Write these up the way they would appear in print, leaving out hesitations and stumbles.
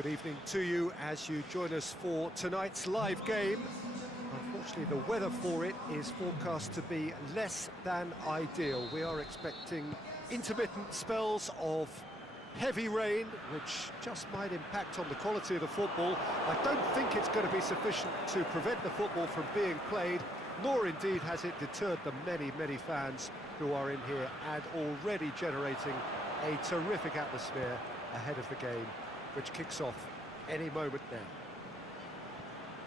good evening to you as you join us for tonight's live game. Unfortunately, the weather for it is forecast to be less than ideal. We are expecting intermittent spells of heavy rain, which just might impact on the quality of the football. I don't think it's going to be sufficient to prevent the football from being played, nor indeed has it deterred the many, many fans who are in here and already generating a terrific atmosphere ahead of the game, which kicks off any moment now.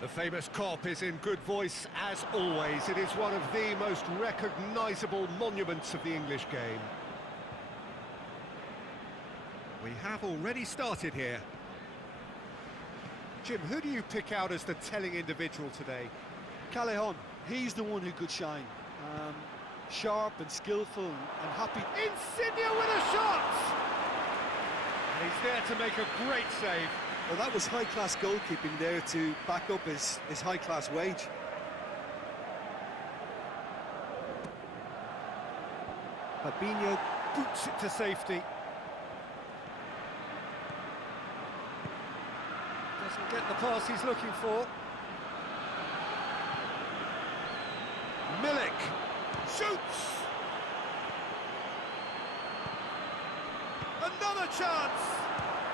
The famous Kop is in good voice as always. It is one of the most recognisable monuments of the English game. We have already started here. Jim, who do you pick out as the telling individual today? Callejon, he's the one who could shine. Sharp and skillful and happy. Insigne with a shot! And he's there to make a great save. Well, that was high-class goalkeeping there to back up his high-class wage. Fabinho boots it to safety. Doesn't get the pass he's looking for. Milik shoots! Another chance!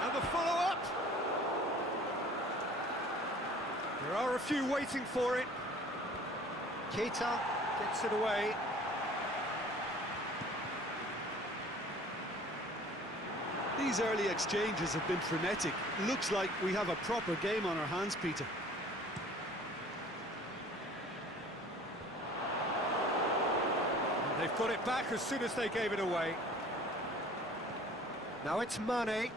And the follow-up? There are a few waiting for it. Keita gets it away. These early exchanges have been frenetic. Looks like we have a proper game on our hands, Peter. And they've got it back as soon as they gave it away. Now it's Mane.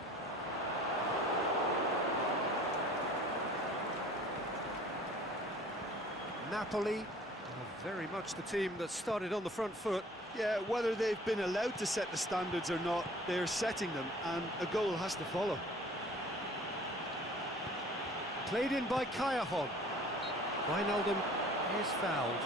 Napoli are very much the team that started on the front foot. Yeah, whether they've been allowed to set the standards or not, they're setting them, and a goal has to follow. Played in by Callejon. Wijnaldum is fouled.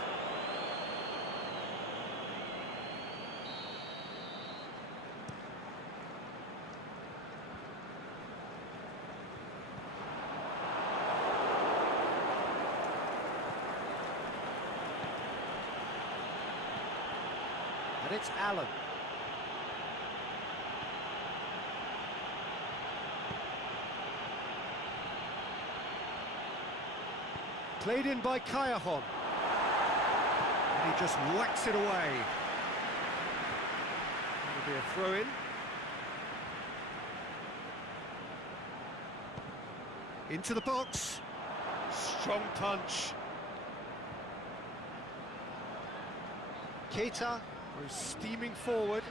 And it's Allen. Played in by Callejon. And he just whacks it away. It'll be a throw-in. Into the box. Strong punch. Keita goes steaming forward.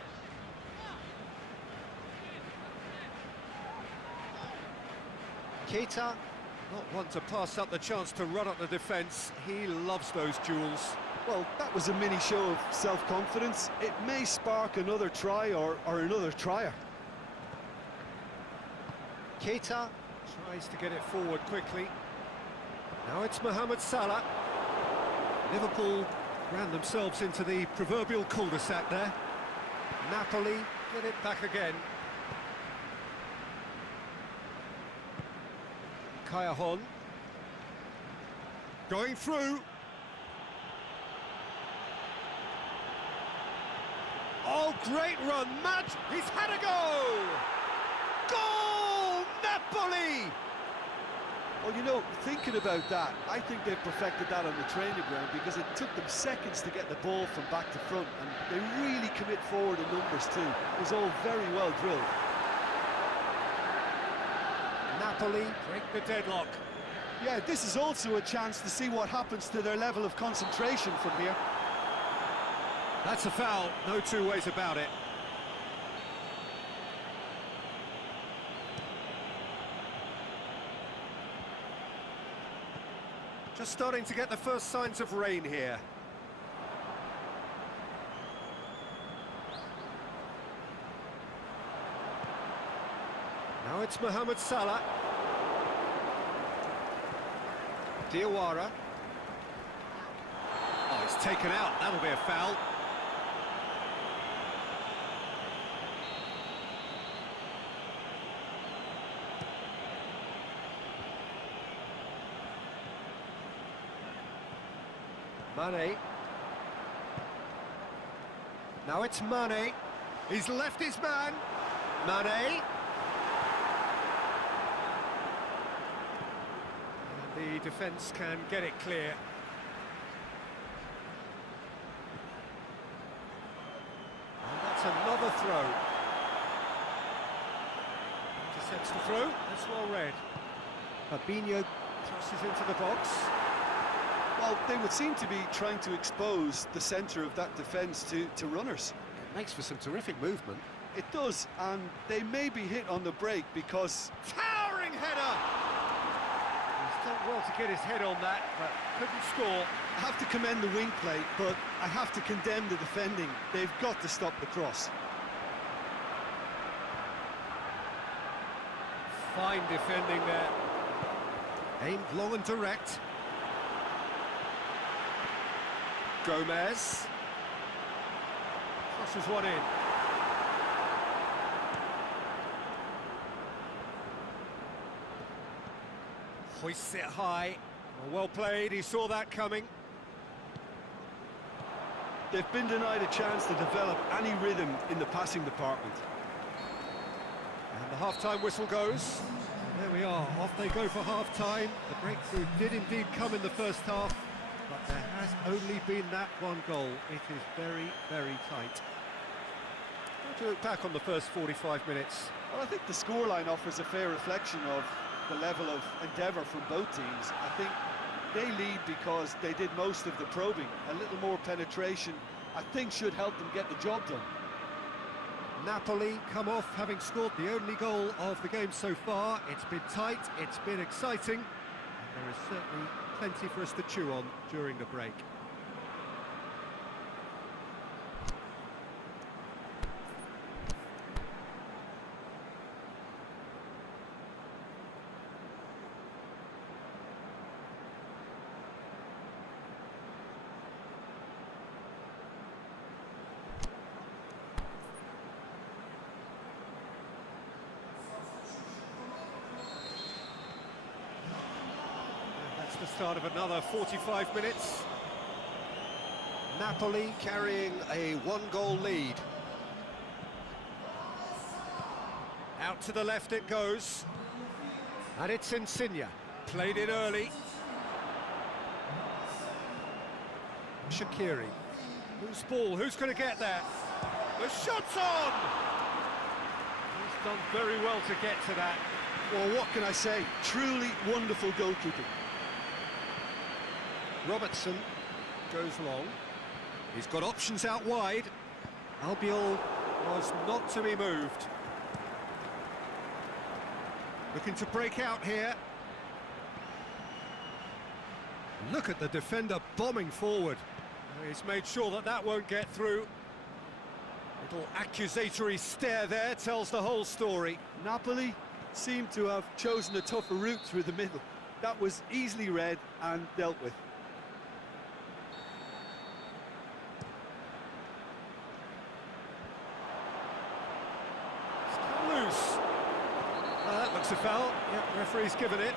Keita, not one to pass up the chance to run up the defence. He loves those duels. Well, that was a mini show of self-confidence. It may spark another try or another trier. Keita tries to get it forward quickly. Now it's Mohamed Salah. Liverpool ran themselves into the proverbial cul-de-sac there. Napoli get it back again. Callejon going through. Oh, great run, Matt! He's had a go! Goal! Napoli! Well, you know, thinking about that, I think they've perfected that on the training ground because it took them seconds to get the ball from back to front, and they really commit forward in numbers too. It was all very well drilled. Napoli break the deadlock. Yeah, this is also a chance to see what happens to their level of concentration from here. That's a foul, no two ways about it. Just starting to get the first signs of rain here. Now it's Mohamed Salah. Diawara. Oh, it's taken out. That'll be a foul. Mane. Now it's Mane. He's left his man. Mane. And the defence can get it clear. And that's another throw. Intercepts the throw. That's well read. Fabinho crosses into the box. Well, they would seem to be trying to expose the centre of that defence to runners. It makes for some terrific movement. It does, and they may be hit on the break because... Towering header! He's done well to get his head on that, but couldn't score. I have to commend the wing play, but I have to condemn the defending. They've got to stop the cross. Fine defending there. Aimed long and direct. Gomez. Crosses one in. Hoists it high. Well played, he saw that coming. They've been denied a chance to develop any rhythm in the passing department. And the half-time whistle goes. And there we are, off they go for half-time. The breakthrough did indeed come in the first half, but there has only been that one goal. It is very, very tight. How do you look back on the first 45 minutes? Well, I think the scoreline offers a fair reflection of the level of endeavour from both teams. I think they lead because they did most of the probing. A little more penetration, I think, should help them get the job done. Napoli come off having scored the only goal of the game so far. It's been tight, it's been exciting, and there is certainly plenty for us to chew on during the break. The start of another 45 minutes. Napoli carrying a one-goal lead. Out to the left it goes. And it's Insigne. Played it early. Shaqiri. Who's ball? Who's going to get there? The shot's on! He's done very well to get to that. Well, what can I say? Truly wonderful goalkeeping. Robertson goes long. He's got options out wide. Albiol was not to be moved. Looking to break out here. Look at the defender bombing forward. He's made sure that that won't get through. Little accusatory stare there tells the whole story. Napoli seem to have chosen a tougher route through the middle. That was easily read and dealt with. Loose. That looks a foul. Yep, referee's given it.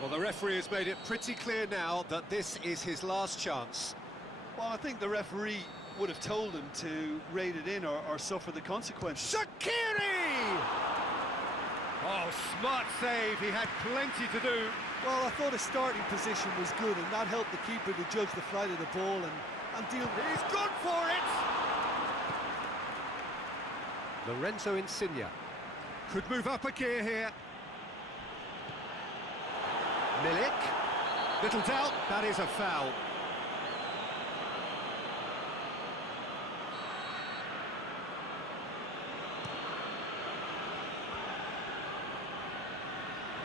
Well, the referee has made it pretty clear now that this is his last chance. Well, I think the referee would have told him to rate it in or suffer the consequences. Shaqiri! Oh, smart save. He had plenty to do. Well, I thought his starting position was good, and that helped the keeper to judge the flight of the ball and deal with it. He's gone for it! Lorenzo Insigne could move up a gear here. Milik, little doubt, that is a foul.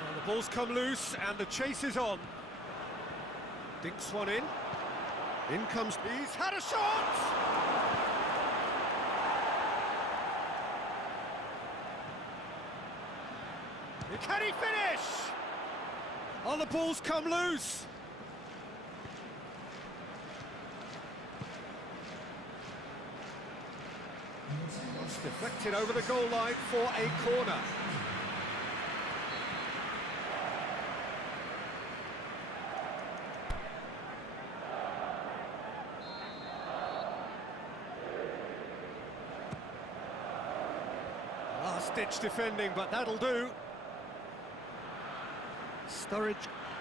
Well, the ball's come loose and the chase is on. Dinks one in. In comes, he's had a shot! Can he finish? Oh, the ball's come loose. It's deflected over the goal line for a corner. last-ditch defending, but that'll do. Sturridge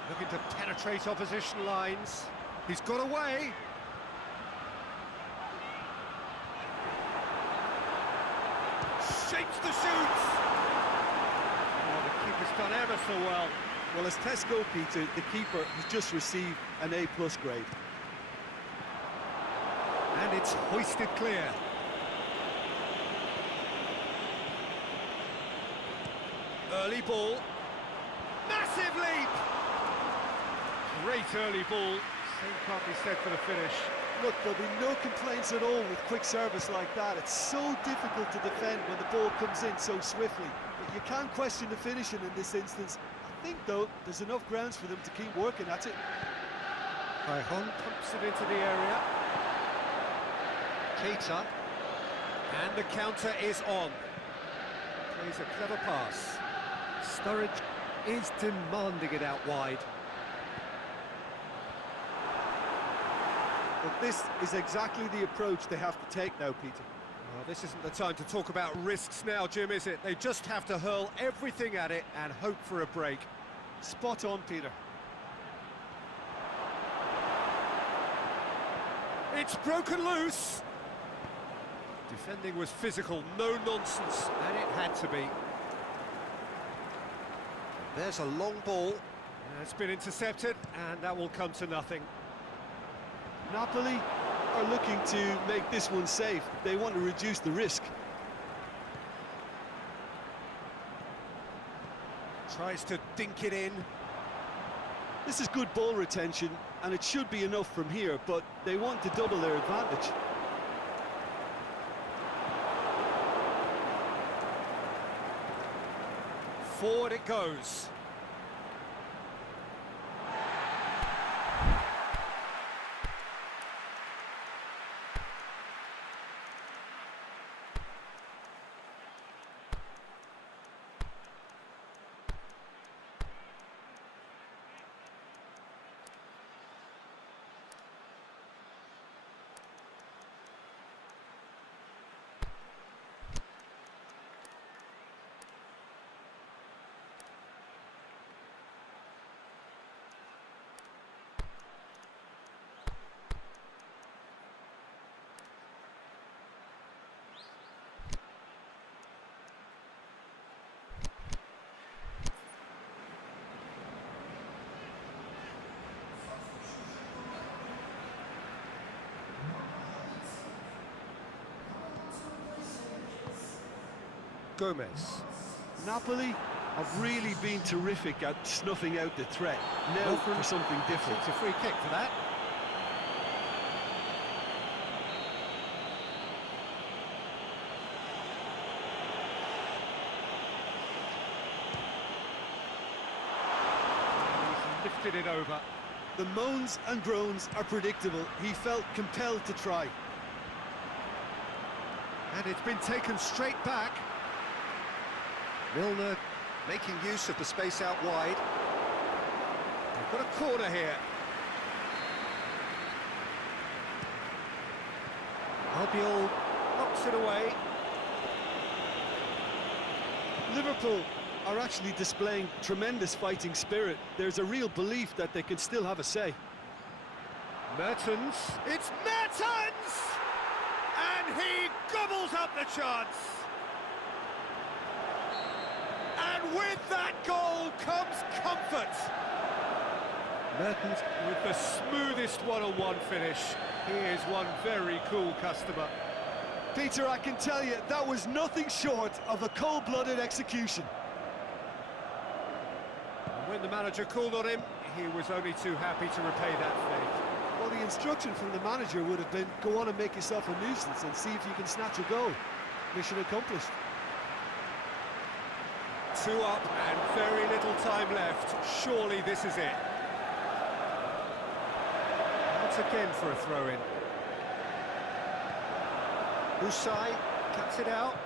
looking to penetrate opposition lines. He's got away. Shapes the shoot. Oh, the keeper's done ever so well. Well, as tests go, Peter, the keeper has just received an A+ grade. And it's hoisted clear. Early ball. Massive leap! Great early ball. Same can't be said for the finish. Look, there'll be no complaints at all with quick service like that. It's so difficult to defend when the ball comes in so swiftly. But you can't question the finishing in this instance. I think, though, there's enough grounds for them to keep working at it. Cajon pumps it into the area. Keita. And the counter is on. Plays a clever pass. Sturridge is demanding it out wide. But this is exactly the approach they have to take now, Peter. Well, this isn't the time to talk about risks now, Jim, is it? They just have to hurl everything at it and hope for a break. Spot on, Peter. It's broken loose. Defending was physical, no nonsense, and it had to be. There's a long ball. It's been intercepted, and that will come to nothing. Napoli are looking to make this one safe. They want to reduce the risk. Tries to dink it in. This is good ball retention, and it should be enough from here, but they want to double their advantage. Forward it goes. Gomez. Napoli have really been terrific at snuffing out the threat. Now for something different. It's a free kick for that. He's lifted it over. The moans and groans are predictable. He felt compelled to try. And it's been taken straight back. Milner making use of the space out wide. They've got a corner here. Albiol knocks it away. Liverpool are actually displaying tremendous fighting spirit. There's a real belief that they can still have a say. Mertens. It's Mertens! And he gobbles up the chance. And with that goal comes comfort. Mertens with the smoothest one-on-one finish. He is one very cool customer. Peter, I can tell you, that was nothing short of a cold-blooded execution. And when the manager called on him, he was only too happy to repay that fate. Well, the instruction from the manager would have been, go on and make yourself a nuisance and see if you can snatch a goal. Mission accomplished. 2 up and very little time left. Surely this is it. Once again for a throw-in. Usai cuts it out.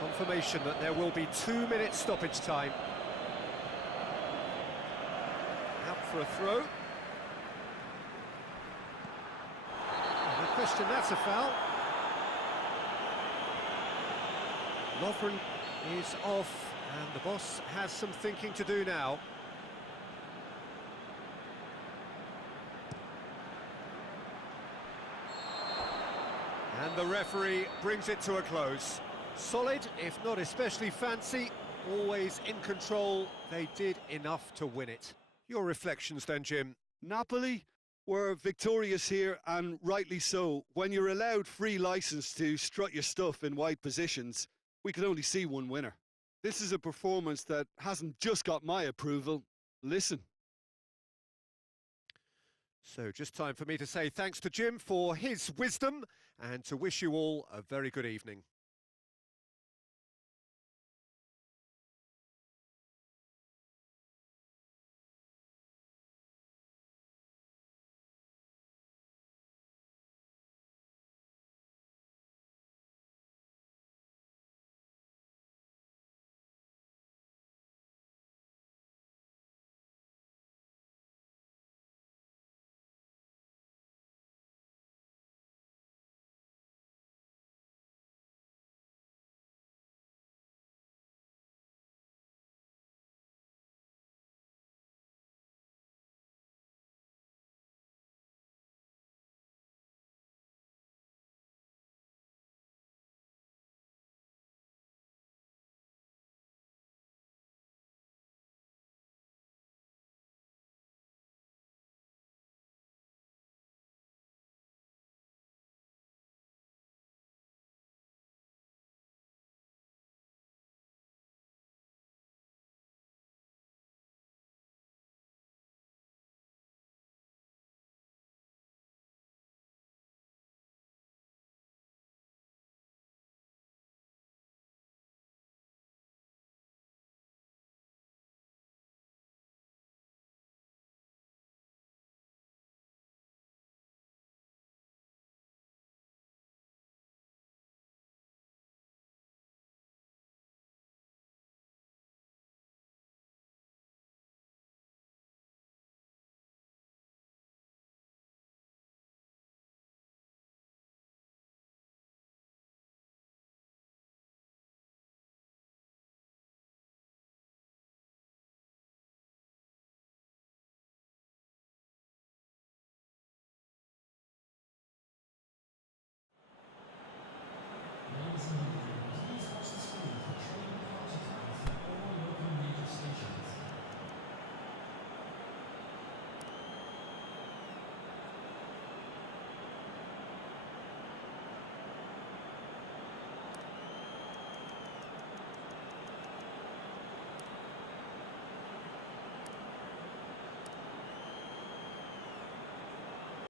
Confirmation that there will be 2 minutes stoppage time. Out for a throw. No question, that's a foul. Lovren is off, and the boss has some thinking to do now. And the referee brings it to a close. Solid, if not especially fancy, always in control. They did enough to win it. Your reflections then, Jim? Napoli were victorious here, and rightly so. When you're allowed free license to strut your stuff in wide positions, we could only see one winner. This is a performance that hasn't just got my approval. Listen. So just time for me to say thanks to Jim for his wisdom and to wish you all a very good evening.